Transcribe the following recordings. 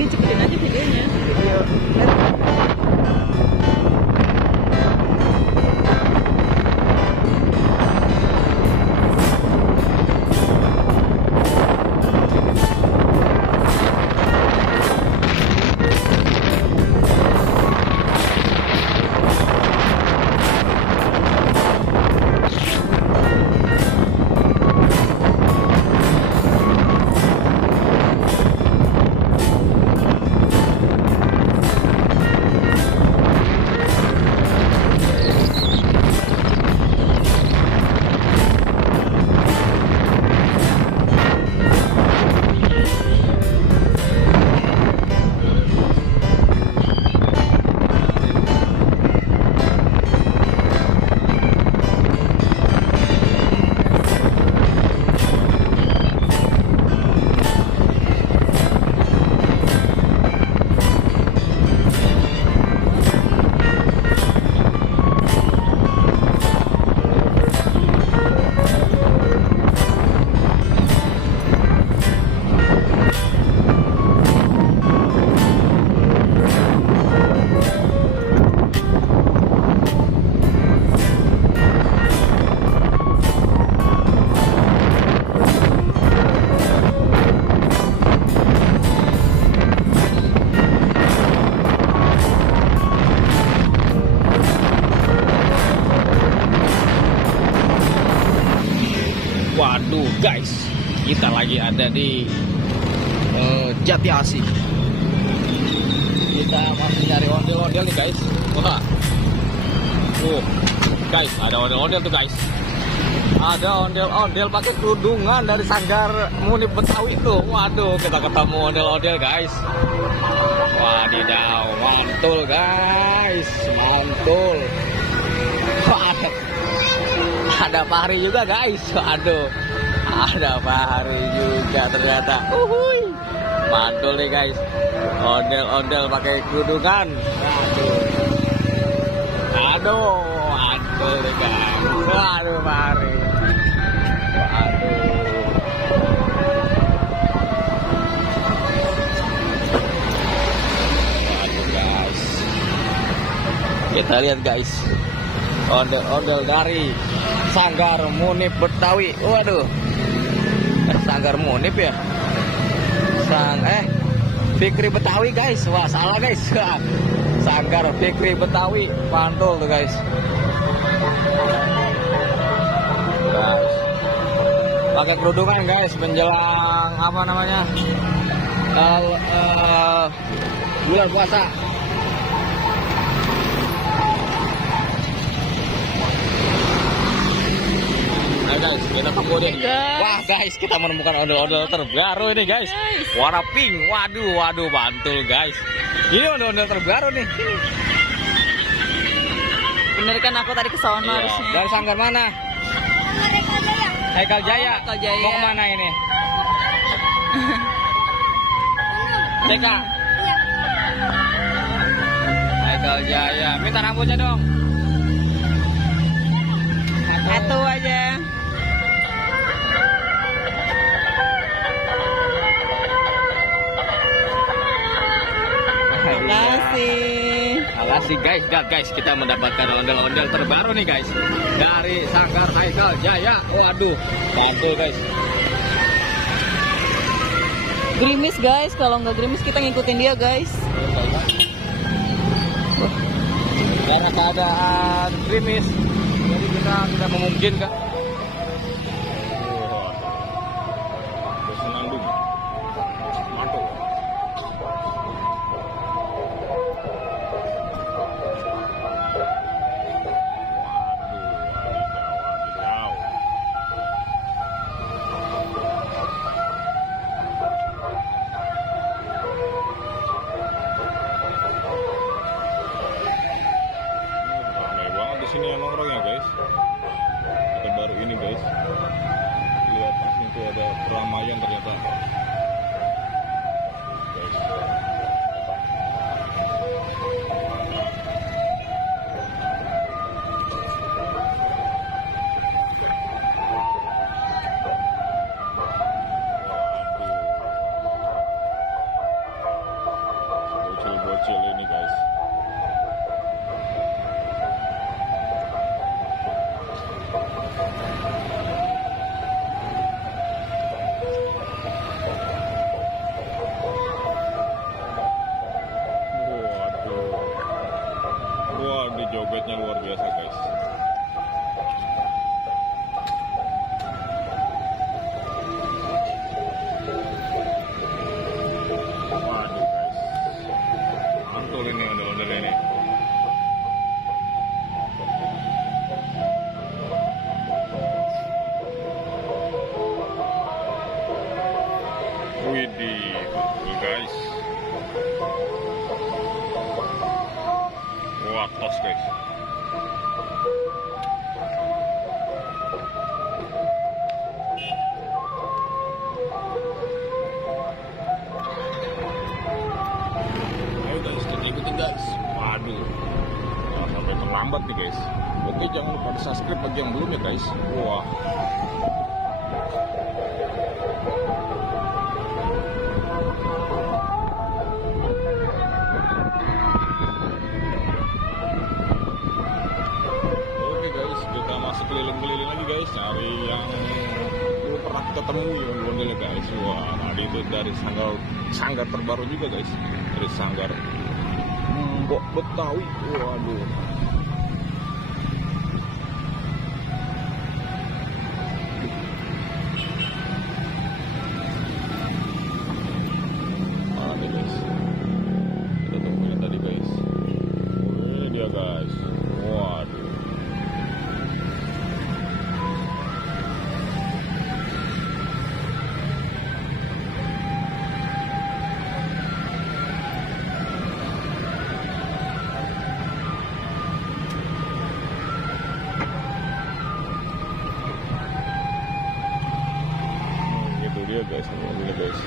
Ini cepetin aja videonya. Video. Waduh guys, kita lagi ada di Jati Asih. Kita masih nyari ondel-ondel nih guys. Wah, guys, ada ondel-ondel tuh guys. Ada ondel-ondel pakai kerudungan dari Sanggar Munib Betawi tuh. Waduh, kita ketemu ondel-ondel guys. Wadidaw, mantul guys, mantul. Wah, ada Fahri juga guys. Aduh, ada Fahri juga ternyata. Mantul nih guys. Ondel-ondel pakai kerudungan. Aduh, mantul nih guys. Waduh, Fahri. Waduh. Waduh guys. Kita lihat guys. Ondel-ondel dari Sanggar Munib Betawi. Waduh, Sanggar Munib ya. Fikri Betawi guys. Wah, salah guys. Sanggar Fikri Betawi. Mantul tuh guys. Guys, pakai kerudungan guys menjelang apa namanya? Bulan puasa. Guys, kita tunggu deh. Wah guys, kita menemukan ondel-ondel terbaru ini guys. Warna pink. Waduh, mantul guys. Ini ondel-ondel terbaru nih. Bener kan aku tadi ke sono harusnya. Dari Sanggar mana? Haikal Jaya. Haikal Jaya. Mau kemana ini? TK. Haikal Jaya. Minta rambutnya dong. Satu aja. Makasih guys, kita mendapatkan ondel-ondel terbaru nih guys dari Sanggar Haikal Jaya. Waduh, mantul guys. Gerimis guys, kalau nggak gerimis kita ngikutin dia guys. Karena keadaan gerimis, jadi kita tidak memungkinkan. Senandung, mantul. Sini yang nongkrongnya guys, terbaru ini guys. Lihat langsung tuh ada keramaian ternyata guys. kecil ini guys. Waduh, jogetnya luar biasa guys. Waduh guys, mantul ini ondel-ondel ini. Widih, guys. Wah, tos guys. Ayo guys, kita ikutin guys. Waduh, sampai terlambat nih guys. Oke, jangan lupa di subscribe bagi yang belum ya guys. Wah. Oke guys, kita masih keliling-keliling lagi guys, cari yang belum pernah kita temui ondel-ondelnya guys. Wah, tadi itu dari sanggar terbaru juga guys, dari sanggar Mbok Betawi. Waduh. Ada guys, kita temuin tadi guys. Wih, dia guys. Waduh. Itu dia guys, mobilnya guys.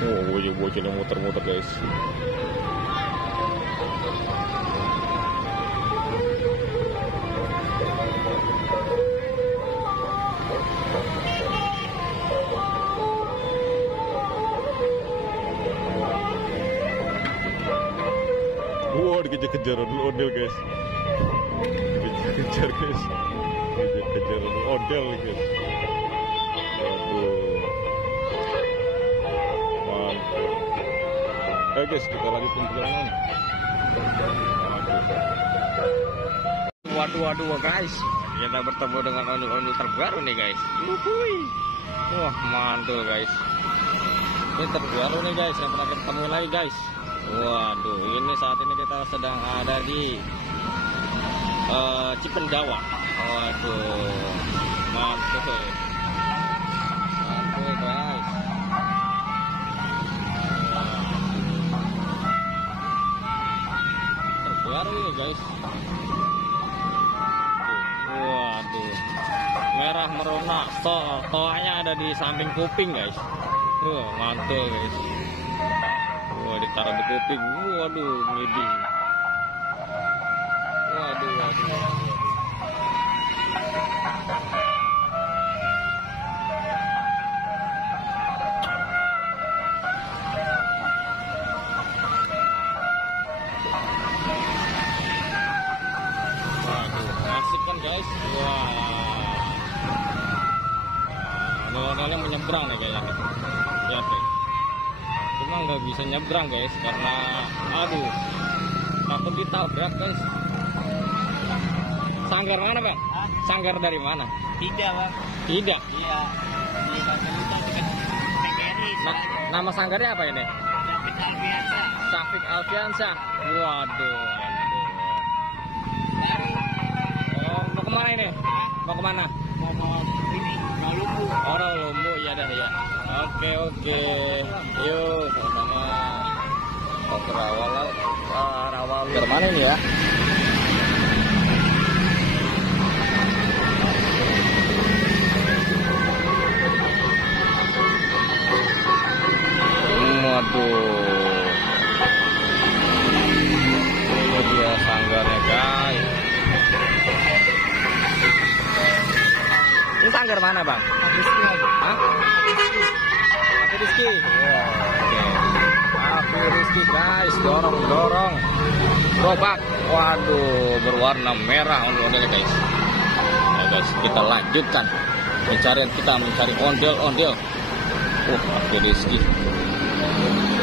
Oh, bocil yang muter-muter guys. Wah, dikejar-kejar ondel guys. Dikejar guys. Dikejar ondel guys. Waduh. Mantap. Ayo guys, kita lanjutin perjalanan. Waduh guys. Kita bertemu dengan ondel-ondel terbaru nih guys. Wuhui. Wah, mantul guys. Ini terbaru nih guys, yang pernah kita temuin lagi guys. Waduh, ini saat ini kita sedang ada di Cipendawa. Waduh, mantul. Mantul guys. Terbaru ini guys. Waduh, merah merona. Toanya ada di samping kuping guys. Mantul guys. Wah, ditaruh di kuping. Waduh, ngidi. Waduh. Asik kan guys. Wah. Ondel-ondelnya menyeberang nih kayaknya. Lihat nih. Cuma nggak bisa nyebrang guys karena aduh takut ditabrak guys. Sanggar mana Pak? Sanggar dari mana? Tidak, Bang. Tidak. Iya. Nama sanggarnya apa ini? Safik Alfiansyah. Waduh. Oh, mau kemana ini? Mau kemana? Orang Lumbu, ya dah ya. Oke. Yuk, sama ke Rawal. Ke mana ini ya? Waduh. Ini dia sanggarnya guys. Ini sanggar mana bang? Hah? Aku Rizky. Aku Rizky guys. guys, dorong. Gerobak. Waduh, berwarna merah ondel-ondelnya guys. Nah, guys, kita lanjutkan pencarian kita, mencari ondel-ondel. Oke Rizky.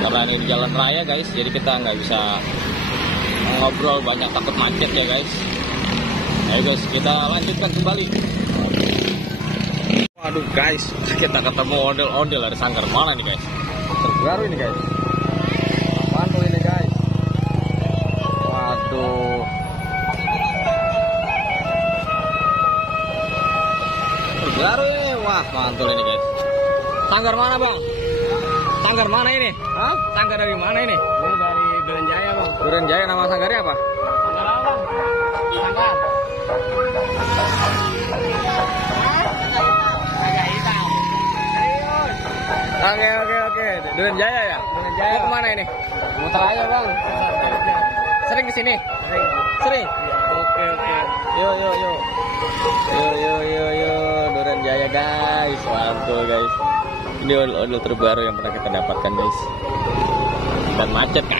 Karena ini di jalan raya guys, jadi kita nggak bisa ngobrol banyak, takut macet ya guys. Ayo guys, kita lanjutkan kembali. Waduh guys, kita ketemu ondel-ondel dari sanggar mana nih guys? Terbaru ini guys. Mantul ini guys. Waduh. Terbaru ini, wah mantul ini guys. Sanggar mana bang? Sanggar mana ini? Hah? Sanggar dari mana ini? Ini dari Duren Jaya bang. Duren Jaya, nama sanggarnya apa? Sanggar apa bang? Sanggar. Agak hitam. Serius. Oke. Duren Jaya ya? Duren Jaya. Mau kemana ini? Muter aja bang. Sering kesini? Sering? Oke. Yuk. Duren Jaya guys, mantul guys. Ini ondel terbaru yang pernah kita dapatkan guys. Dan macet guys.